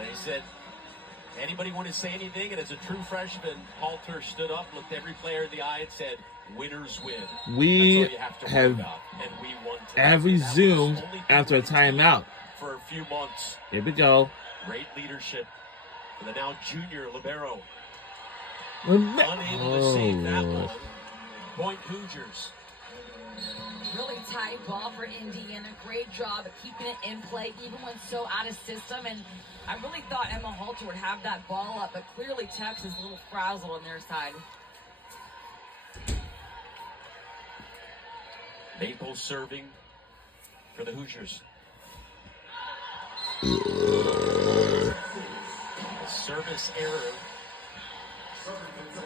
And he said, anybody want to say anything? And as a true freshman, Halter stood up, looked every player in the eye, and said, winners win. We have every Zoom after a timeout. For a few months. Here we go. Great leadership for the now junior libero. Unable to save that one. Point Hoosiers. Really tight ball for Indiana. Great job at keeping it in play, even when so out of system. And I really thought Emma Halter would have that ball up, but clearly Texas a little frazzled on their side. Maple serving for the Hoosiers. A service error.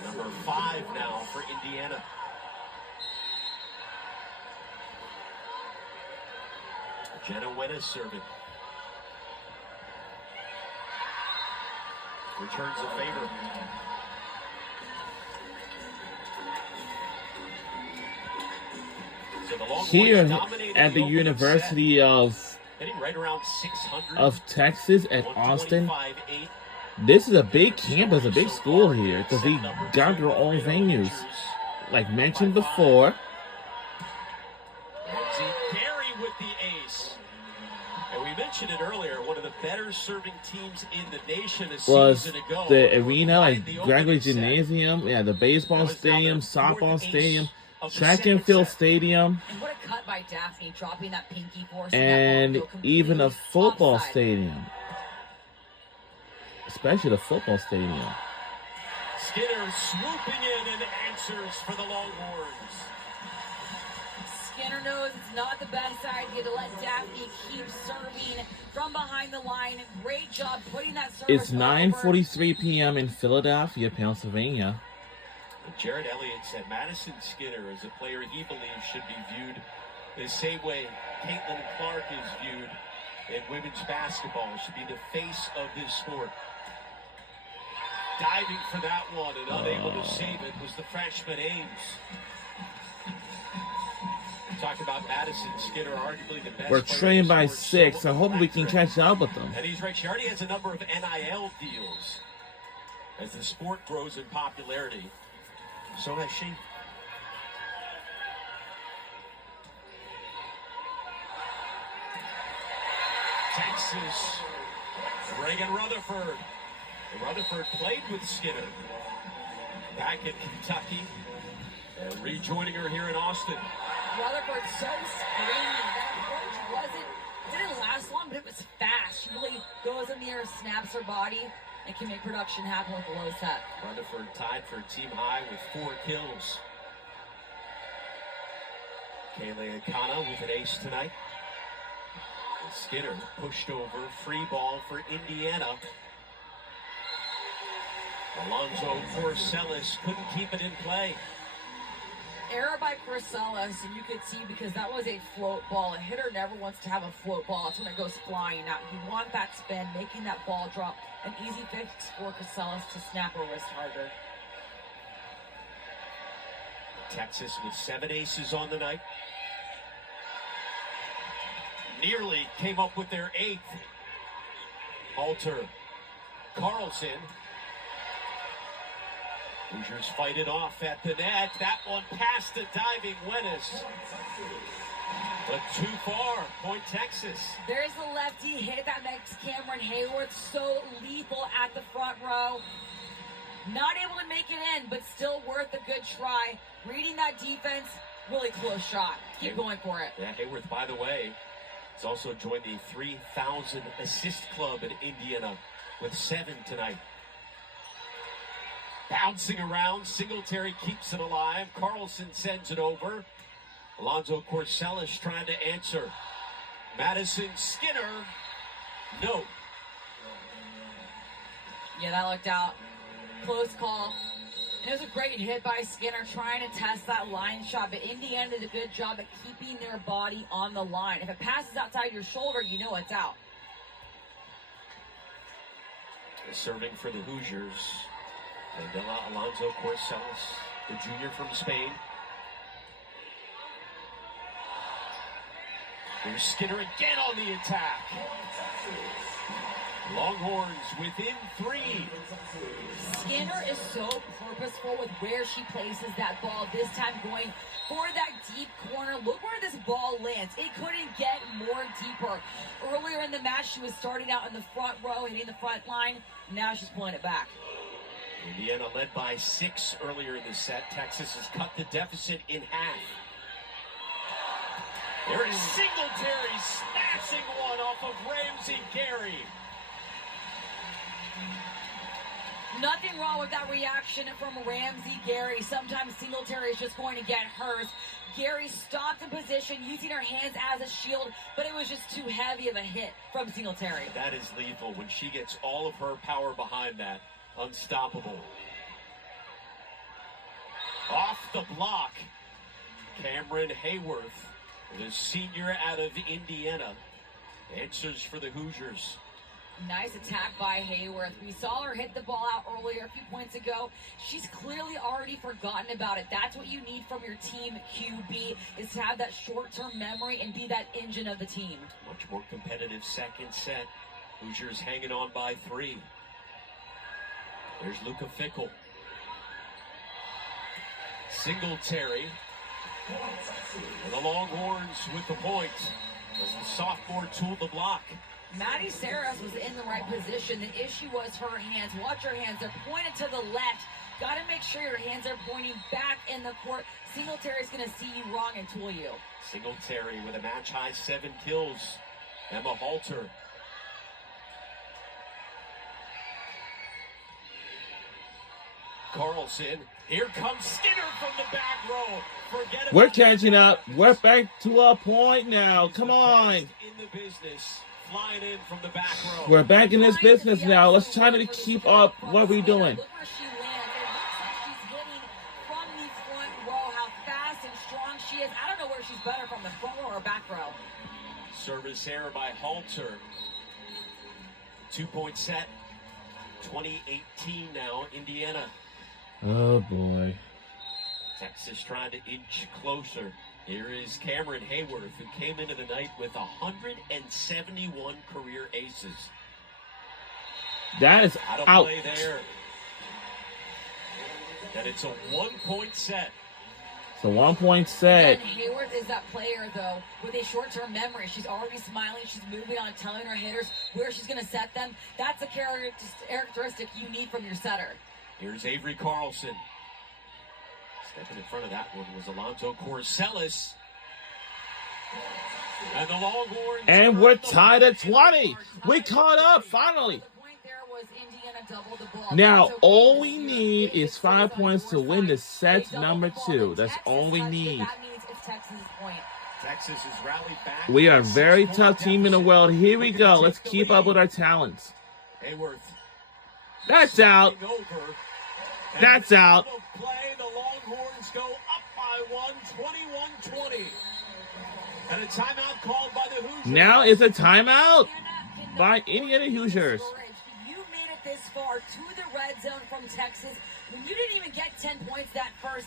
Number 5 now for Indiana. Jenna Wennis serving. Returns a favor. So here at the University of right around 600 Texas at Austin, this is a big campus, a big school here, because they got their own venues. Like mentioned before, Carey with the ace. And we mentioned it earlier, one of the better serving teams in the nation a season ago. The arena, like Gregory Gymnasium, yeah, the baseball stadium, softball stadium, track and field stadium, and what a cut by Daphne, dropping that pinky force, and even a football stadium. Especially the football stadium. Skinner swooping in and answers for the Longhorns. Skinner knows it's not the best idea to let Daphne keep serving from behind the line. Great job putting that service. It's 9:43 p.m. in Philadelphia, Pennsylvania. Jared Elliott said Madison Skinner is a player he believes should be viewed the same way Caitlin Clark is viewed in women's basketball. Should be the face of this sport. Diving for that one and unable to save it was the freshman Ames. Talked about Madison Skinner, arguably the best. We're trailing by 6. I hope we can catch up with them. And he's right. She already has a number of NIL deals. As the sport grows in popularity, so has she. Texas, Reagan Rutherford. Rutherford played with Skinner back in Kentucky and rejoining her here in Austin. Rutherford so springy. That approach didn't last long, but it was fast. She really goes in the air, snaps her body, and can make production happen with a low set. Rutherford tied for team high with 4 kills. Kayla Akana with an ace tonight. And Skinner pushed over, free ball for Indiana. Alonzo Corsellis couldn't keep it in play. Error by Corsellis, and you could see because that was a float ball. A hitter never wants to have a float ball. It's when it goes flying out. You want that spin, making that ball drop. An easy fix for Corsellis to snap her wrist harder. Texas with 7 aces on the night. Nearly came up with their 8th. Halter, Carlson. Hoosiers fight it off at the net. That one past the diving Wennis. But too far. Point Texas. There's the lefty hit that makes Cameron Hayworth so lethal at the front row. Not able to make it in, but still worth a good try. Reading that defense, really close shot. Keep going for it. Yeah, Hayworth, by the way, has also joined the 3,000 assist club in Indiana with 7 tonight. Bouncing around, Singletary keeps it alive. Carlson sends it over. Alonzo Corsellis trying to answer. Madison Skinner, no. Yeah, that looked out. Close call. And it was a great hit by Skinner trying to test that line shot, but Indiana did a good job at keeping their body on the line. If it passes outside your shoulder, you know it's out. Serving for the Hoosiers. Mandela Alonzo Corsellis, the junior from Spain. Here's Skinner again on the attack. Longhorns within 3. Skinner is so purposeful with where she places that ball. This time going for that deep corner. Look where this ball lands. It couldn't get more deeper. Earlier in the match, she was starting out in the front row, hitting the front line. Now she's pulling it back. Indiana led by 6 earlier in the set. Texas has cut the deficit in half. There is Singletary smashing one off of Ramsey Gary. Nothing wrong with that reaction from Ramsey Gary. Sometimes Singletary is just going to get hers. Gary stopped in position, using her hands as a shield, but it was just too heavy of a hit from Singletary. That is lethal when she gets all of her power behind that. Unstoppable. Off the block, Cameron Hayworth, the senior out of Indiana, answers for the Hoosiers. Nice attack by Hayworth. We saw her hit the ball out earlier a few points ago. She's clearly already forgotten about it. That's what you need from your team, QB, is to have that short-term memory and be that engine of the team. Much more competitive second set. Hoosiers hanging on by 3. There's Luka Fickle. Singletary. And the Longhorns with the point as the sophomore tooled the block. Maddie Saras was in the right position. The issue was her hands. Watch her hands. They're pointed to the left. Got to make sure your hands are pointing back in the court. Singletary's going to see you wrong and tool you. Singletary with a match-high 7 kills. Emma Halter. Carlson. Here comes Skinner from the back row. We're catching up. We're back to a point now. Come on. In the business. Flying in from the back row. We're back in this business now. Let's try to keep up. What are we doing? Look where she lands. It looks like she's hitting from the front row. How fast and strong she is. I don't know where she's better, from the front row or back row. Service error by Halter. 2-point set. 2018 now. Indiana. Oh, boy. Texas trying to inch closer. Here is Cameron Hayworth, who came into the night with 171 career aces. That is Out of out. play there. And it's a 1-point set. It's a 1-point set. And Hayworth is that player, though, with a short-term memory. She's already smiling. She's moving on, telling her hitters where she's going to set them. That's a characteristic you need from your setter. Here's Avery Carlson. Stepping in front of that one was Alonzo Corsellis. And the Longhorns. And we're tied at 20. We caught up, finally. The point there was Indiana doubled the ball. Now, That's all okay. we need is 5 points to win the set number 2. That's all we need. That means it's Texas' point. Texas has rallied back. We are a very tough team in the world. Here we go. Let's keep up with our talents. Hayworth. That's out. That's out. Play, the Longhorns go up by 1, 21-20. And a timeout called by the Hoosiers. Now it's a timeout by Indiana Hoosiers. You made it this far to the red zone from Texas when you didn't even get 10 points that first